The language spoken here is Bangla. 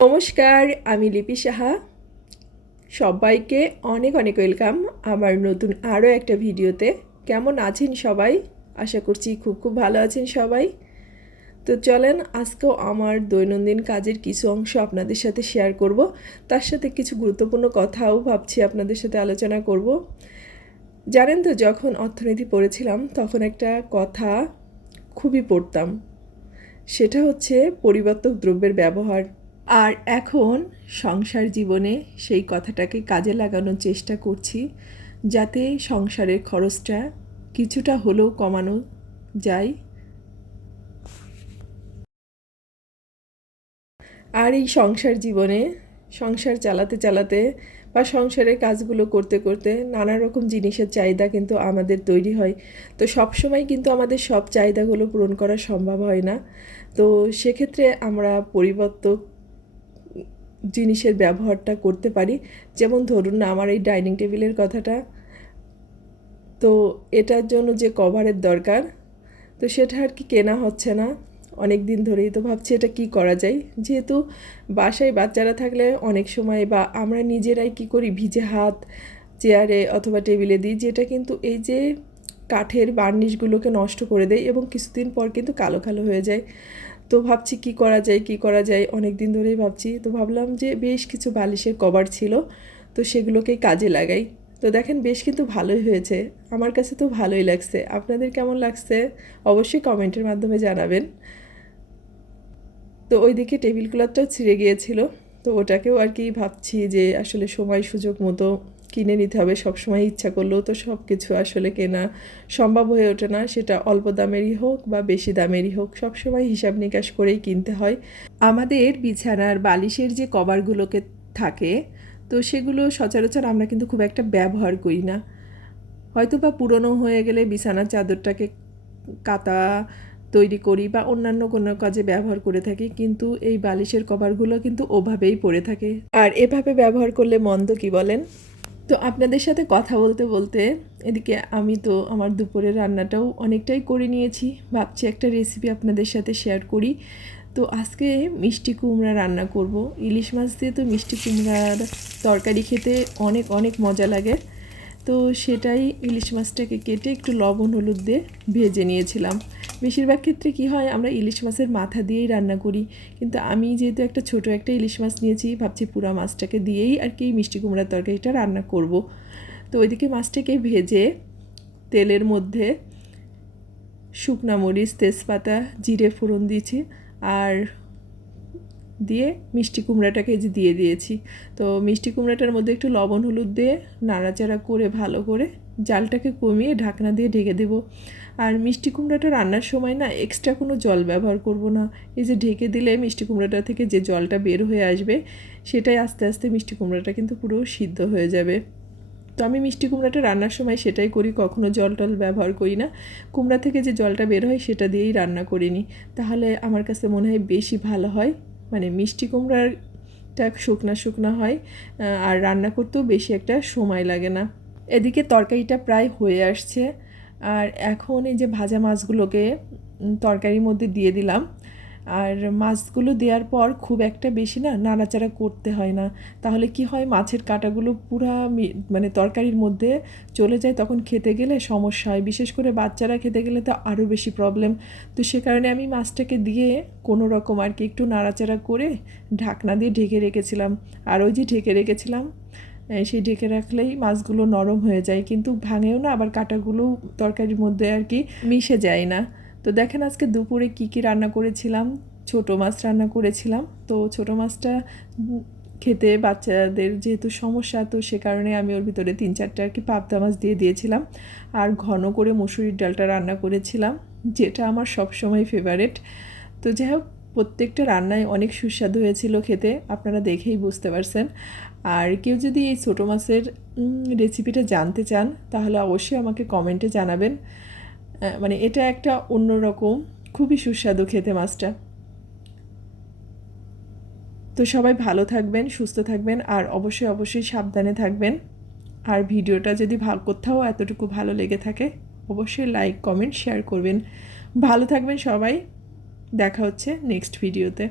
নমস্কার, আমি লিপি সাহা। সবাইকে অনেক অনেক ওয়েলকাম আমার নতুন আরও একটা ভিডিওতে। কেমন আছেন সবাই? আশা করছি খুব খুব ভালো আছেন সবাই। তো চলেন, আজকেও আমার দৈনন্দিন কাজের কিছু অংশ আপনাদের সাথে শেয়ার করব। তার সাথে কিছু গুরুত্বপূর্ণ কথাও ভাবছি আপনাদের সাথে আলোচনা করব। জানেন তো, যখন অর্থনীতি পড়েছিলাম, তখন একটা কথা খুবই পড়তাম। সেটা হচ্ছে পরিবর্তক দ্রব্যের ব্যবহার। আর এখন সংসার জীবনে সেই কথাটাকে কাজে লাগানোর চেষ্টা করছি, যাতে সংসারের খরচটা কিছুটা হলেও কমানো যায়। আর এই সংসার জীবনে, সংসার চালাতে চালাতে বা সংসারের কাজগুলো করতে করতে নানা রকম জিনিসের চাহিদা কিন্তু আমাদের তৈরি হয়। তো সব সময় কিন্তু আমাদের সব চাহিদাগুলো পূরণ করা সম্ভব হয় না। তো সেক্ষেত্রে আমরা পরিবর্তক জিনিসের ব্যবহারটা করতে পারি। যেমন ধরুন না, আমার এই ডাইনিং টেবিলের কথাটা। তো এটার জন্য যে কভারের দরকার, তো সেটা আর কি কেনা হচ্ছে না। অনেক দিন ধরেই তো ভাবছি এটা কি করা যায়। যেহেতু বাসায় বাচ্চারা থাকলে অনেক সময় বা আমরা নিজেরাই কি করি, ভিজে হাত, চেয়ারে অথবা টেবিলে দিই, যেটা কিন্তু এই যে কাঠের বার্নিশগুলোকে নষ্ট করে দেয় এবং কিছুদিন পর কিন্তু কালো কালো হয়ে যায়। তো ভাবছি কি করা যায়, কি করা যায় অনেক দিন ধরেই ভাবছি। তো ভাবলাম যে বেশ কিছু বালিশের কভার ছিল, তো সেগুলোকেই কাজে লাগাই। তো দেখেন, বেশ কিন্তু ভালোই হয়েছে। আমার কাছে তো ভালোই লাগছে। আপনাদের কেমন লাগছে অবশ্যই কমেন্টের মাধ্যমে জানাবেন। তো ওইদিকে টেবিল ক্লথটাও ছিঁড়ে গিয়েছিল। তো ওটাকেও আর কি ভাবছি যে আসলে সময় সুযোগ মতো কিনে নিতে হবে সব সময় ইচ্ছা করলেও তো সব কিছু আসলে কেনা সম্ভব হয়ে ওঠে না। সেটা অল্প দামেরই হোক বা বেশি দামেরই হোক সব সময় হিসাব নিকাশ করেই কিনতে হয়। আমাদের বিছানার বালিশের যে কভারগুলোকে থাকে, তো সেগুলো সচরাচর আমরা কিন্তু খুব একটা ব্যবহার করি না। হয়তো বা পুরনো হয়ে গেলে বিছানার চাদরটাকে কাতা তৈরি করি বা অন্যান্য কোনো কাজে ব্যবহার করে থাকি, কিন্তু এই বালিশের কভারগুলো কিন্তু ওভাবেই পড়ে থাকে। আর এভাবে ব্যবহার করলে মন্দ কি বলেন? তো আপনাদের সাথে কথা বলতে বলতে এদিকে আমি তো আমার দুপুরের রান্নাটাও অনেকটাই করে নিয়েছি। ভাবছি একটা রেসিপি আপনাদের সাথে শেয়ার করি। তো আজকে মিষ্টি কুমড়া রান্না করব। ইলিশ মাছ দিয়ে তো মিষ্টি কুমড়ার তরকারি খেতে অনেক অনেক মজা লাগে। তো সেটাই ইলিশ মাছটাকে কেটে একটু লবণ, হলুদ দিয়ে ভেজে নিয়েছিলাম। বেশিরভাগ ক্ষেত্রে কি হয়, আমরা ইলিশ মাছের মাথা দিয়েই রান্না করি। কিন্তু আমি যেহেতু একটা ছোট একটা ইলিশ মাছ নিয়েছি, ভাবছি পুরা মাছটাকে দিয়েই আর কি মিষ্টি কুমড়ার তরকারিটা রান্না করব। তো ওইদিকে মাছটাকে ভেজে তেলের মধ্যে শুকনা মরিচ, তেজপাতা, জিরে ফোড়ন দিয়েছি। আর দিয়ে মিষ্টি কুমড়াটাকে যে দিয়ে দিয়েছি। তো মিষ্টি কুমড়াটার মধ্যে একটু লবণ হলুদ দিয়ে নাড়াচাড়া করে, ভালো করে জালটাকে কমিয়ে ঢাকনা দিয়ে ঢেকে দেব। আর মিষ্টি কুমড়াটা রান্নার সময় না এক্সট্রা কোনো জল ব্যবহার করব না। এই যে ঢেকে দিলে মিষ্টি কুমড়াটা থেকে যে জলটা বের হয়ে আসবে, সেটাই আস্তে আস্তে মিষ্টি কুমড়াটা কিন্তু পুরো সিদ্ধ হয়ে যাবে। তো আমি মিষ্টি কুমড়াটা রান্নার সময় সেটাই করি, কখনো জল টল ব্যবহার করি না। কুমড়া থেকে যে জলটা বের হয় সেটা দিয়েই রান্না করিনি তাহলে আমার কাছে মনে হয় বেশি ভালো হয়। মানে মিষ্টি কুমড়াটা শুকনা শুকনা হয় আর রান্না করতেও বেশি একটা সময় লাগে না। এদিকে তরকারিটা প্রায় হয়ে আসছে, আর এখন এই যে ভাজা মাছগুলোকে তরকারির মধ্যে দিয়ে দিলাম। আর মাছগুলো দেওয়ার পর খুব একটা বেশি না নাড়াচাড়া করতে হয় না। তাহলে কি হয়, মাছের কাঁটাগুলো পুরা মানে তরকারির মধ্যে চলে যায়, তখন খেতে গেলে সমস্যা হয়। বিশেষ করে বাচ্চারা খেতে গেলে তো আরও বেশি প্রবলেম তো সে কারণে আমি মাছটাকে দিয়ে কোনো রকম আর কি একটু নাড়াচাড়া করে ঢাকনা দিয়ে ঢেকে রেখেছিলাম। আর ওই যে ঢেকে রেখেছিলাম সেই ঢেকে রাখলেই মাছগুলো নরম হয়ে যায়। কিন্তু ভাঙেও না, আবার কাঁটাগুলো তরকারির মধ্যে আর কি মিশে যায় না। তো দেখেন আজকে দুপুরে কি কি রান্না করেছিলাম। ছোট মাছ রান্না করেছিলাম। তো ছোট মাছটা খেতে বাচ্চাদের যেহেতু সমস্যা, তো সে কারণে আমি ওর ভিতরে তিন চারটে আর কি পাবদা মাছ দিয়ে দিয়েছিলাম। আর ঘন করে মুসুরির ডালটা রান্না করেছিলাম, যেটা আমার সবসময় ফেভারেট তো যাই হোক, প্রত্যেকটা রান্নায় অনেক সুস্বাদু হয়েছিল খেতে, আপনারা দেখেই বুঝতে পারছেন। আর কেউ যদি এই ছোটো মাছের রেসিপিটা জানতে চান, তাহলে অবশ্যই আমাকে কমেন্টে জানাবেন। মানে এটা একটা অন্যরকম, খুবই সুস্বাদু খেতে মাছটা। তো সবাই ভালো থাকবেন, সুস্থ থাকবেন, আর অবশ্যই অবশ্যই সাবধানে থাকবেন। আর ভিডিওটা যদি ভালো কোথাও এতটুকু ভালো লেগে থাকে, অবশ্যই লাইক, কমেন্ট, শেয়ার করবেন। ভালো থাকবেন সবাই। দেখা হচ্ছে নেক্সট ভিডিওতে।